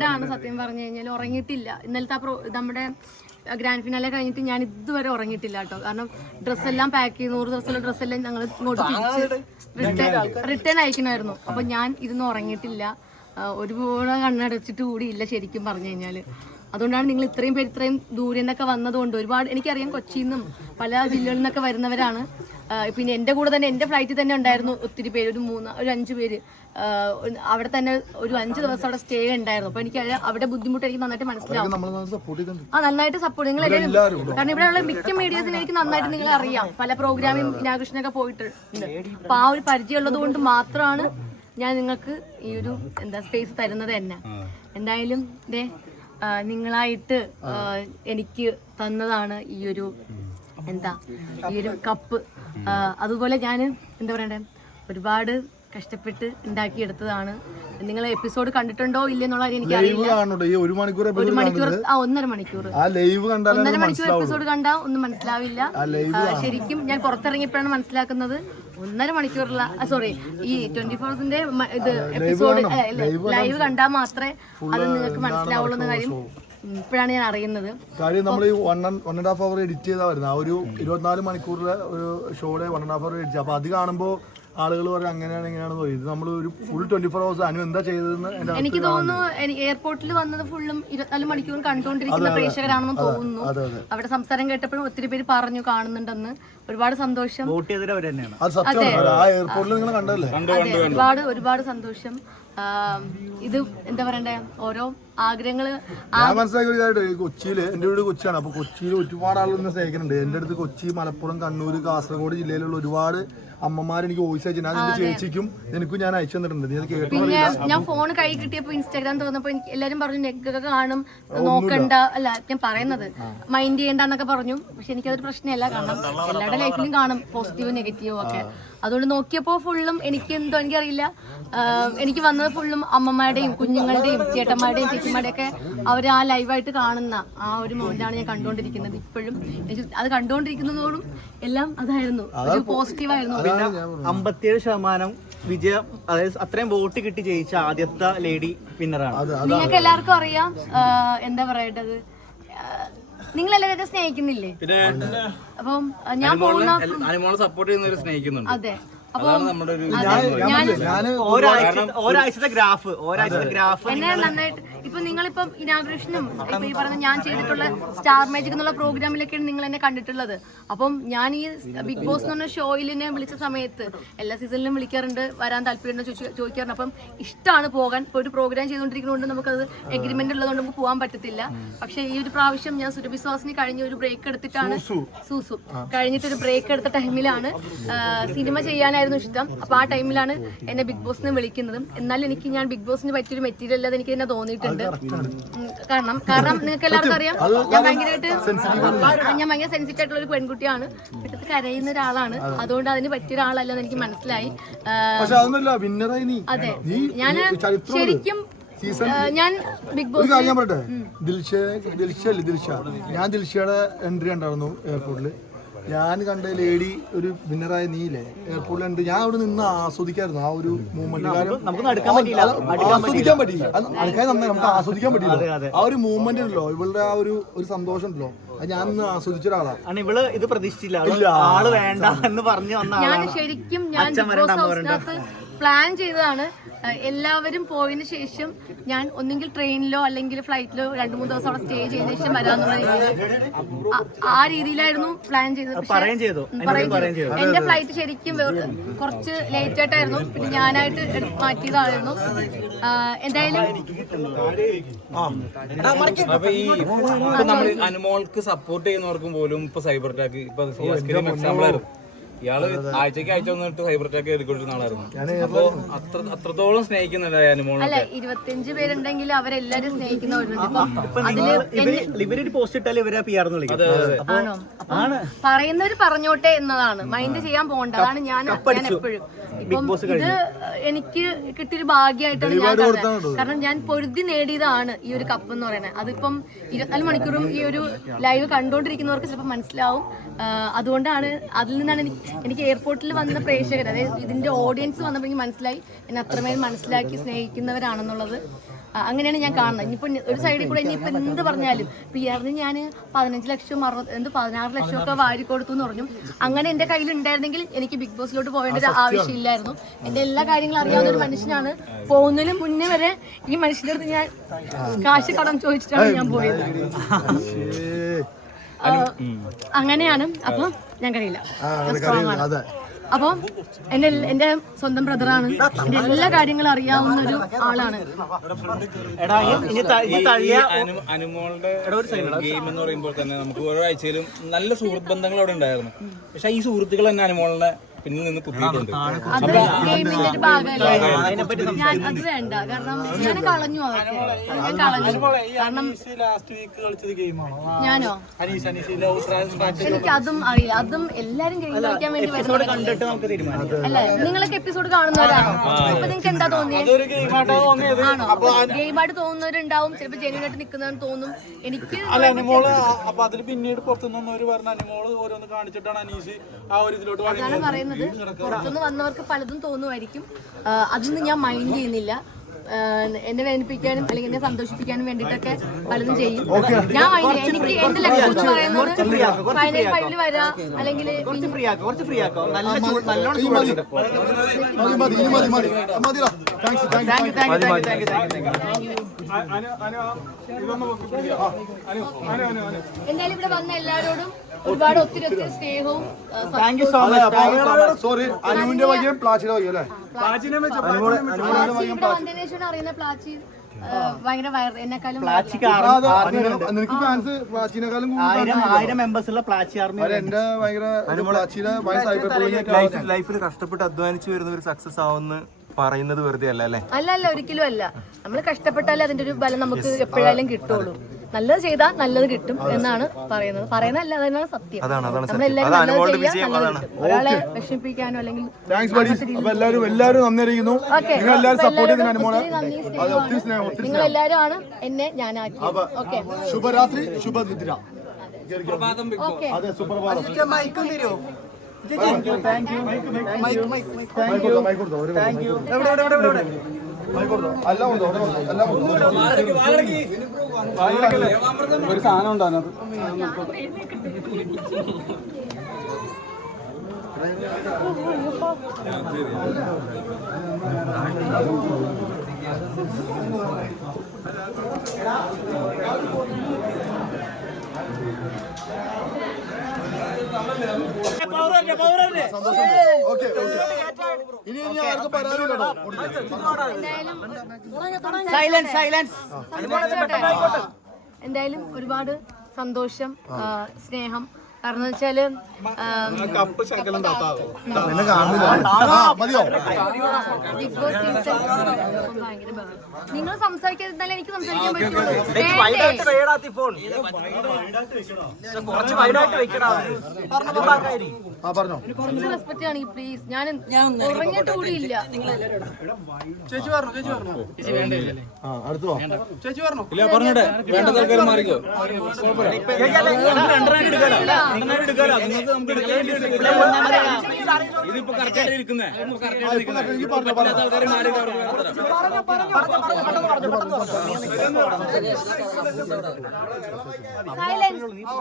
ടയേർഡാണ് സത്യം പറഞ്ഞു കഴിഞ്ഞാൽ ഉറങ്ങിയിട്ടില്ല. ഇന്നലത്തെ ആ നമ്മുടെ ഗ്രാൻഡ് ഫിനാലെ കഴിഞ്ഞിട്ട് ഞാൻ ഇതുവരെ ഉറങ്ങിയിട്ടില്ല കേട്ടോ. കാരണം ഡ്രസ്സ് എല്ലാം പാക്ക് ചെയ്ത് നൂറ് ദിവസമുള്ള ഡ്രസ്സ് എല്ലാം ഞങ്ങൾ ഇങ്ങോട്ട് തിരിച്ച് റിട്ടേൺ റിട്ടേൺ അയക്കണമായിരുന്നു. അപ്പൊ ഞാൻ ഇതൊന്നും ഉറങ്ങിയിട്ടില്ല. ആ, ഒരു പൂണ കണ്ണടച്ചിട്ട് കൂടിയില്ല ശരിക്കും പറഞ്ഞു കഴിഞ്ഞാൽ. അതുകൊണ്ടാണ് നിങ്ങൾ ഇത്രയും പേര് ഇത്രയും ദൂരെ നിന്നൊക്കെ വന്നതുകൊണ്ട് ഒരുപാട് എനിക്കറിയാം കൊച്ചിയിൽ നിന്നും പല ജില്ലകളിൽ നിന്നൊക്കെ വരുന്നവരാണ്. പിന്നെ എന്റെ കൂടെ തന്നെ എന്റെ ഫ്ലൈറ്റിൽ തന്നെ ഉണ്ടായിരുന്നു ഒത്തിരി പേര് ഒരു മൂന്ന് ഒരു അഞ്ച് പേര്. അവിടെ തന്നെ ഒരു അഞ്ച് ദിവസം അവിടെ സ്റ്റേ ഉണ്ടായിരുന്നു. അപ്പൊ എനിക്ക് അവിടെ ബുദ്ധിമുട്ട് എനിക്ക് നന്നായിട്ട് മനസ്സിലാവും. നമ്മളെ സപ്പോർട്ട് ചെയ്തിട്ടുണ്ട് ആ നന്നായിട്ട് സപ്പോർട്ട് നിങ്ങൾ എല്ലാവരും കാരണം ഇവിടെയുള്ള മിക്ക മീഡിയസിനെ എനിക്ക് നന്നായിട്ട് നിങ്ങൾ അറിയാം. പല പ്രോഗ്രാമിൽ ഇനാകൃഷ്ണനൊക്കെ പോയിട്ടുണ്ട്. അപ്പൊ ആ ഒരു പരിചയമുള്ളത് കൊണ്ട് മാത്രമാണ് ഞാൻ നിങ്ങൾക്ക് ഈ ഒരു എന്താ സ്പേസ് തരുന്നത് തന്നെ. എന്തായാലും ദേ നിങ്ങളായിട്ട് എനിക്ക് തന്നതാണ് ഈ ഒരു എന്താ? ഈ ഒരു കപ്പ്. അതുപോലെ ഞാൻ എന്താ പറയണ്ടേ? ഒരുപാട് കഷ്ടപ്പെട്ട് ഉണ്ടാക്കിയെടുത്തതാണ് നിങ്ങൾ എപ്പിസോഡ് കണ്ടിട്ടുണ്ടോ ഇല്ലെന്നുള്ള എനിക്കറിയില്ല. ഒരു മണിക്കൂർ ആ ഒന്നര മണിക്കൂർ. ഒന്നര മണിക്കൂർ എപ്പിസോഡ് കണ്ടാ ഒന്നും മനസ്സിലാവില്ല. ശരിക്കും ഞാൻ പുറത്തിറങ്ങിയപ്പോഴാണ് മനസ്സിലാക്കുന്നത്. ഒന്നര മണിക്കൂറുള്ള സോറി ഈ ട്വന്റി ഫോർസിന്റെ ഇത് എപ്പിസോഡ് ലൈവ് കണ്ടാൽ മാത്രമേ അത് നിങ്ങൾക്ക് മനസ്സിലാവുള്ളൂ എന്ന കാര്യം. ഇപ്പോഴാണ് ഞാൻ അറിയുന്നത്. കാര്യം നമ്മൾ ഈ one one and half hour edit ചെയ്താൽ വരുന്നത്. ആ ഒരു ഇരുപത്തിനാല് മണിക്കൂറിലെ ഒരു ഷോയുടെ one and half hour edit അപ്പൊ അത് കാണുമ്പോൾ ആളുകൾ പറയും അങ്ങനെയാണ് ഇങ്ങനെയാണ് പോയി ഇത് നമ്മൾ ഒരു full twenty four hours Anu എന്താ ചെയ്തതെന്ന് എന്റെ എനിക്ക് തോന്നുന്നു എയർപോർട്ടിൽ വന്നത് ഫുള്ളും ഇരുപത്തിനാല് മണിക്കൂർ കണ്ടുകൊണ്ടിരിക്കുന്ന പ്രേക്ഷകരാണെന്ന് തോന്നുന്നു. അതെ അതെ. അവിടെ സംസാരം കേട്ടപ്പോഴും ഒത്തിരി പേര് പറഞ്ഞു കാണുന്നുണ്ടെന്ന്. ഒരുപാട് സന്തോഷം. വോട്ട് തന്നെയാണ്. അത് സത്യമാണ് ആ എയർപോർട്ടിൽ നിങ്ങൾ കണ്ടല്ലേ ഒരുപാട് ഒരുപാട് സന്തോഷം. ഇത് എന്താ പറയണ്ടേ ഓരോ ആഗ്രഹങ്ങൾ ഞാൻ മനസ്സിലാക്കിയ ഒരു കാര്യമായിട്ട് കൊച്ചിയിൽ എന്റെ വീട് കൊച്ചിയാണ്. അപ്പൊ കൊച്ചിയിൽ ഒരുപാട് ആളുകൾ സ്നേഹിക്കുന്നുണ്ട്. എന്റെ അടുത്ത് കൊച്ചി മലപ്പുറം കണ്ണൂർ കാസർഗോഡ് ജില്ലയിലുള്ള ഒരുപാട് അമ്മമാർ എനിക്ക് വോയിസ് അയച്ചു ഞാൻ എന്റെ ചേച്ചിക്കും എനിക്കും ഞാൻ അയച്ചു തന്നിട്ടുണ്ട്. നീ അത് കേട്ടോ പിന്നെ ഞാൻ ഫോൺ കൈ കിട്ടിയപ്പോ ഇൻസ്റ്റാഗ്രാം തുറന്നപ്പോ എനിക്ക് എല്ലാരും പറഞ്ഞു നെഗൊക്കെ കാണും നോക്കണ്ട. അല്ല ഞാൻ പറയുന്നത് മൈൻഡ് ചെയ്യണ്ടെന്നൊക്കെ പറഞ്ഞു. പക്ഷെ എനിക്കതൊരു പ്രശ്നമല്ല കാരണം എല്ലാവരുടെ ലൈഫിലും കാണും പോസിറ്റീവ് നെഗറ്റീവ് ഒക്കെ. അതുകൊണ്ട് നോക്കിയപ്പോൾ ഫുള്ളും എനിക്ക് എന്തോ എനിക്കറിയില്ല. എനിക്ക് വന്നത് ഫുള്ളും അമ്മമാരുടെയും കുഞ്ഞുങ്ങളുടെയും ചേട്ടന്മാരുടെയും ചേച്ചിമാരുടെയും ഒക്കെ അവർ ആ ലൈവായിട്ട് കാണുന്ന ആ ഒരു മൊമെന്റാണ് ഞാൻ കണ്ടുകൊണ്ടിരിക്കുന്നത് ഇപ്പോഴും. എനിക്ക് അത് കണ്ടുകൊണ്ടിരിക്കുന്നതോടും എല്ലാം അതായിരുന്നു. ഒരു പോസിറ്റീവായിരുന്നു അമ്പത്തിയേഴ് ശതമാനം വിജയം അതായത് അത്രയും വോട്ട് കിട്ടി ജയിച്ച ആദ്യത്തെ ലേഡി വിന്നറാണ്. നിങ്ങൾക്ക് എല്ലാവർക്കും അറിയാം എന്താ പറയേണ്ടത്? നിങ്ങൾ എല്ലാവരും സ്നേഹിക്കുന്നില്ലേ? അപ്പം ഞാൻ പോകുന്ന സപ്പോർട്ട് ചെയ്യുന്നവര് സ്നേഹിക്കുന്നുണ്ട്. അതെ. അപ്പം നമ്മുടെ ഒരു ഞാൻ ഞാൻ ഒരാഴ്ച ഒരാഴ്ചത്തെ ഗ്രാഫ് ഒരാഴ്ചത്തെ ഗ്രാഫ് എന്നെ നന്നായിട്ട് ഇപ്പൊ നിങ്ങളിപ്പം ഇനാഗ്രേഷനും ഇപ്പൊ ഈ പറഞ്ഞ ഞാൻ ചെയ്തിട്ടുള്ള സ്റ്റാർ മാജിക് എന്നുള്ള പ്രോഗ്രാമിലൊക്കെയാണ് നിങ്ങൾ എന്നെ കണ്ടിട്ടുള്ളത്. അപ്പം ഞാൻ ഈ ബിഗ് ബോസ് എന്ന് പറഞ്ഞ ഷോയിൽ എന്നെ വിളിച്ച സമയത്ത് എല്ലാ സീസണിലും വിളിക്കാറുണ്ട് വരാൻ താല്പര്യമുണ്ട് ചോദിക്കാറുണ്ട്. അപ്പം ഇഷ്ടമാണ് പോകാൻ. ഇപ്പോൾ ഒരു പ്രോഗ്രാം ചെയ്തുകൊണ്ടിരിക്കുന്നതുകൊണ്ട് നമുക്കത് എഗ്രിമെന്റ് ഉള്ളതുകൊണ്ട് നമുക്ക് പോകാൻ പറ്റത്തില്ല. പക്ഷേ ഈ ഒരു പ്രാവശ്യം ഞാൻ സുരഭിശ്വാസിനി കഴിഞ്ഞ ഒരു ബ്രേക്ക് എടുത്തിട്ടാണ് സൂസു. കഴിഞ്ഞിട്ട് ഒരു ബ്രേക്ക് എടുത്ത ടൈമിലാണ് സിനിമ ചെയ്യാനായിരുന്നു ഇഷ്ടം. അപ്പൊ ആ ടൈമിലാണ് എന്നെ ബിഗ് ബോസിന് വിളിക്കുന്നതും. എന്നാൽ എനിക്ക് ഞാൻ ബിഗ് ബോസിന് പറ്റിയൊരു മെറ്റീരിയൽ അല്ലാതെ എനിക്ക് തന്നെ തോന്നിയിട്ടുണ്ട് ഉം, കാരണം കാരണം നിങ്ങൾക്ക് എല്ലാവർക്കും അറിയാം. ഞാൻ ഭയങ്കരമായിട്ട് ഞാൻ ഭയങ്കര സെൻസിറ്റീവ് ആയിട്ടുള്ള ഒരു പെൺകുട്ടിയാണ്. പെട്ടെന്ന് കരയുന്ന ഒരാളാണ്. അതുകൊണ്ട് അതിന് പറ്റിയ ഒരാളല്ലെന്ന് എനിക്ക് മനസ്സിലായി. അതെ. ഞാൻ ശരിക്കും ഞാൻ ബിഗ് ബോസ് ഞാൻ പറയട്ടെ? ദിൽഷ ദിൽഷ അല്ലേ ദിൽഷ? ഞാൻ ദിൽഷയുടെ എൻട്രി ഉണ്ടായിരുന്നു എയർപോർട്ടിൽ ഞാൻ കണ്ട ലേഡി ഒരു വിന്നറായ നീയില്ലേ? എയർപോർട്ടിൽ ഉണ്ട് ഞാൻ അവിടെ നിന്ന് ആസ്വദിക്കായിരുന്നു ആ ഒരു മൂവ്മെന്റ് ആസ്വദിക്കാൻ പറ്റില്ല അടുക്കാൻ നന്നായി നമുക്ക് ആസ്വദിക്കാൻ പറ്റില്ല ആ ഒരു മൂവ്മെന്റ് ഉണ്ടല്ലോ. ഇവളുടെ ആ ഒരു ഒരു സന്തോഷം ഉണ്ടല്ലോ. അത് ഞാൻ ഇന്ന് ആസ്വദിച്ച ഒരാളാണ് ഇവൾ ഇത് പ്രതീക്ഷിച്ചില്ല. ആൾ വേണ്ട എന്ന് പറഞ്ഞു വന്ന ശരിക്കും ഞാൻ പ്ലാൻ ചെയ്തതാണ്. എല്ലാവരും പോയതിനു ശേഷം ഞാൻ ഒന്നെങ്കിൽ ട്രെയിനിലോ അല്ലെങ്കിൽ ഫ്ലൈറ്റിലോ രണ്ടു മൂന്ന് ദിവസം അവിടെ സ്റ്റേ ചെയ്തതിനു ശേഷം വരാന്നുള്ള രീതിയിൽ ആ- രീതിയിലായിരുന്നു പ്ലാൻ ചെയ്തത്. എന്റെ ഫ്ലൈറ്റ് ശരിക്കും കുറച്ച് ലേറ്റ് ആയിട്ടായിരുന്നു. പിന്നെ ഞാനായിട്ട് മാറ്റിയതായിരുന്നു. എന്തായാലും അപ്പൊ ഈ നമ്മൾ അനുമോൾക്ക് സപ്പോർട്ട് ചെയ്യുന്നവർക്കും പോലും ഇപ്പൊ സൈബർ അറ്റാക്ക് ഇപ്പൊ എക്സാമ്പിൾ ആയിരുന്നു ഇയാൾ ആഴ്ചക്ക് ആഴ്ച വന്നിട്ട് ഹൈബർ അറ്റാക്ക് എടുക്കൊണ്ടിരുന്ന ആളായിരുന്നു. അപ്പൊ അത്ര അത്രത്തോളം സ്നേഹിക്കുന്നുണ്ട് അനുമോളിനെ അല്ല ഇരുപത്തിയഞ്ച് പേരുണ്ടെങ്കിൽ അവരെല്ലാരും സ്നേഹിക്കുന്നവരുണ്ട് പോസ്റ്റ് ഇട്ടാൽ ഇവരെ പി ആർന്ന് വിളിക്കും. അപ്പൊ ആണോ? അപ്പം പറയുന്നവര് പറഞ്ഞോട്ടെ എന്നതാണ്. മൈൻഡ് ചെയ്യാൻ പോകണ്ട അതാണ് ഞാൻ ഞാൻ എപ്പോഴും ഇപ്പം ഇത് എനിക്ക് കിട്ടിയൊരു ഭാഗ്യമായിട്ടാണ് ഞാൻ കാണുന്നത് കാരണം ഞാൻ പൊരുതി നേടിയതാണ് ഈ ഒരു കപ്പ് എന്ന് പറയുന്നത്. അതിപ്പം ഇരുപത്തിനാല് മണിക്കൂറും ഈ ഒരു ലൈവ് കണ്ടുകൊണ്ടിരിക്കുന്നവർക്ക് ചിലപ്പോൾ മനസ്സിലാവും. അതുകൊണ്ടാണ് അതിൽ നിന്നാണ് എനിക്ക് എനിക്ക് എയർപോർട്ടിൽ വന്ന പ്രേക്ഷകർ അതായത് ഇതിന്റെ ഓഡിയൻസ് വന്നപ്പോൾ എനിക്ക് മനസ്സിലായി. എന്നെ അത്രമേൽ മനസ്സിലാക്കി സ്നേഹിക്കുന്നവരാണെന്നുള്ളത്. അങ്ങനെയാണ് ഞാൻ കാണുന്നത്. ഇനിയിപ്പോ ഒരു സൈഡിൽ കൂടെ ഇനിയിപ്പോ എന്ത് പറഞ്ഞാലും പിയറിന് ഞാൻ പതിനഞ്ച് ലക്ഷം അറുപത് എന്ത് പതിനാറ് ലക്ഷം ഒക്കെ വാരി കൊടുത്തു എന്ന് പറഞ്ഞു. അങ്ങനെ എന്റെ കയ്യിൽ ഉണ്ടായിരുന്നെങ്കിൽ എനിക്ക് ബിഗ് ബോസിലോട്ട് പോകേണ്ട ഒരു ആവശ്യമില്ലായിരുന്നു. എന്റെ എല്ലാ കാര്യങ്ങളും അറിയാവുന്ന ഒരു മനുഷ്യനാണ്. പോകുന്നതിന് മുന്നേ വരെ ഈ മനുഷ്യന്റെ അടുത്ത് ഞാൻ കാശ് കടം ചോദിച്ചിട്ടാണ് ഞാൻ പോയത്. അങ്ങനെയാണ്. അപ്പൊ ഞാൻ കഴിയില്ല അപ്പൊ എന്റെ അതെ. അപ്പോൾ എന്റെ എന്റെ സ്വന്തം ബ്രദറാണ്. എന്റെ എല്ലാ കാര്യങ്ങളും അറിയാവുന്ന ഒരു ആളാണ് ഗെയിം എന്ന് പറയുമ്പോൾ തന്നെ നമുക്ക് ഓരോ ആഴ്ചയിലും നല്ല സുഹൃത്ത് ബന്ധങ്ങൾ അവിടെ ഉണ്ടായിരുന്നു. പക്ഷെ ഈ സുഹൃത്തുക്കൾ തന്നെ അനുമോളിനെ പിന്നിൽ നിന്ന് കുത്തിയിട്ടുണ്ട് അത് ഗെയിമിന്റെ ഒരു ഭാഗമല്ലേ ഞാൻ അത് വേണ്ട കാരണം ഞാൻ കളഞ്ഞു അതൊക്കെ അത് ഞാൻ കളഞ്ഞു കാരണം ലാസ്റ്റ് വീക്ക് കളിച്ചത് ഗെയിമാണോ ഞാനോ അനീസ് അനീസ് ലവ് എനിക്ക് അതും അറിയില്ല അതും എല്ലാരും ഗെയിം കളിക്കാൻ വേണ്ടി വരുന്നത് അല്ല നിങ്ങളൊക്കെ എപ്പിസോഡ് കാണുന്നവരാണോ അപ്പൊ നിങ്ങൾക്ക് എന്താ തോന്നിയത് ഗെയിമായിട്ടാ തോന്നിയത് ആണോ ഗെയിമായിട്ട് തോന്നുന്നവരുണ്ടാവും ചിലപ്പോ ജെന്യൂനായിട്ട് നിൽക്കുന്നവരും തോന്നും എനിക്ക് അല്ല അനിമോൾ ആ- അപ്പൊ അതിൽ പിന്നീട് പുറത്തുനിന്നവര് പറഞ്ഞ അനിമോൾ ഓരോന്ന് കാണിച്ചിട്ടാണ് അനീഷ് ആ ഒരു ഇതിലോട്ട് വഴങ്ങിയത് പറയുന്നത് പുറത്തുനിന്ന് വന്നവർക്ക് പലതും തോന്നുമായിരിക്കും. അതൊന്നും ഞാൻ മൈൻഡ് ചെയ്യുന്നില്ല. എന്നെ വേദനിപ്പിക്കാനും അല്ലെങ്കിൽ എന്നെ സന്തോഷിപ്പിക്കാനും വേണ്ടിട്ടൊക്കെ പലതും ചെയ്യും. ഞാൻ. എനിക്ക് എന്റെ ലക്ഷ്യം എന്ന് പറയുന്നത് ഫൈനൽ വരാ അല്ലെങ്കിൽ എന്തായാലും ഇവിടെ വന്ന എല്ലാവരോടും ഒരുപാട് ഒത്തിരി ഒത്തിരി സ്നേഹവും thank you so much sorry അനുവിന്റെ വകയും പ്ലാച്ചിയുടെ വകയും അല്ലേ? പ്ലാച്ചി ഇവിടെ വന്നതിന് ശേഷമാണ് അറിയുന്ന പ്ലാച്ചി ഭയങ്കര എന്നെക്കാളും നിനക്ക് ഫാൻസ് പ്ലാച്ചിനെക്കാളും കൂടുതൽ ആയിരം ആയിരം മെമ്പേഴ്സ് ഉള്ള പ്ലാച്ചി ആർമി എന്റെ ഭയങ്കര ലൈഫിൽ ലൈഫിൽ കഷ്ടപ്പെട്ട് അധ്വാനിച്ച് ഒരു സക്സസ് ആവുന്ന പറയുന്നത് വെറുതെ അല്ല? അല്ലേ അല്ല അല്ല ഒരിക്കലും അല്ല. നമ്മൾ കഷ്ടപ്പെട്ടാലേ അതിന്റെ ഒരു ബലം നമുക്ക് എപ്പോഴായാലും കിട്ടുള്ളൂ. നല്ലത് ചെയ്താൽ നല്ലത് കിട്ടും എന്നാണ് പറയുന്നത് പറയുന്നതല്ല അതാണ്, അതാണ് സത്യം. നമ്മളെല്ലാവരും നല്ലത് ചെയ്യാൻ നല്ലത് അതാണ്. കിട്ടും. ഒരാളെ വിഷമിപ്പിക്കാനോ അല്ലെങ്കിൽ താങ്ക്സ് ബഡി അപ്പോൾ എല്ലാവരും എല്ലാവരും നിങ്ങൾ എല്ലാവരും സപ്പോർട്ട് ചെയ്യുന്ന അനുമോളെ ഒത്തിരി സ്നേഹം ഒത്തിരി നിങ്ങൾ എല്ലാവരും ആണ് എന്നെ ഞാനാക്കി ഓക്കെ ശുഭരാത്രി ശുഭനിദ്ര ഓക്കെ അതെ സുപ്രഭാതം മൈക്കും തരുമോ മൈക്ക് മൈക്ക് ഒരു താങ്ക് യു എവിടെ എവിടെ എവിടെ എവിടെ മൈക്ക് കൊടുത്തോ കൊടുത്തോ ഒരു സാധനം ഉണ്ടോ അതിനകത്ത്? ഓക്കെ ഓക്കെ ഇനി ആർക്കും സൈലൻസ് സൈലൻസ്. എന്തായാലും ഒരുപാട് സന്തോഷം സ്നേഹം കാരണം വെച്ചാൽ ബിഗ് ബോസ് സീസൺ. ഭയങ്കര ബഹളം. നിങ്ങൾ സംസാരിക്കാതിരുന്നാലേ എനിക്ക് സംസാരിക്കാൻ പറ്റുള്ളൂ. വേണ്ടേ? കുറച്ച് വൈഡായിട്ട് വെക്കടാ. ആ പറഞ്ഞോ. കുറച്ച് റെസ്പെക്ട് ആണെങ്കിൽ പ്ലീസ് ഞാൻ ഉറങ്ങിയിട്ട് ഇല്ല. ചേച്ചി പറഞ്ഞു ചേച്ചി പറഞ്ഞു ആ അടുത്ത് വാ. ചേച്ചി പറഞ്ഞു ഇല്ല പറഞ്ഞോട്ടെ. വേണ്ട ആൾക്കാർ മാറിക്കോ. ഇതിപ്പോ കറക്റ്റായിട്ട് ഇരിക്കുന്നേ സൈലൻസ്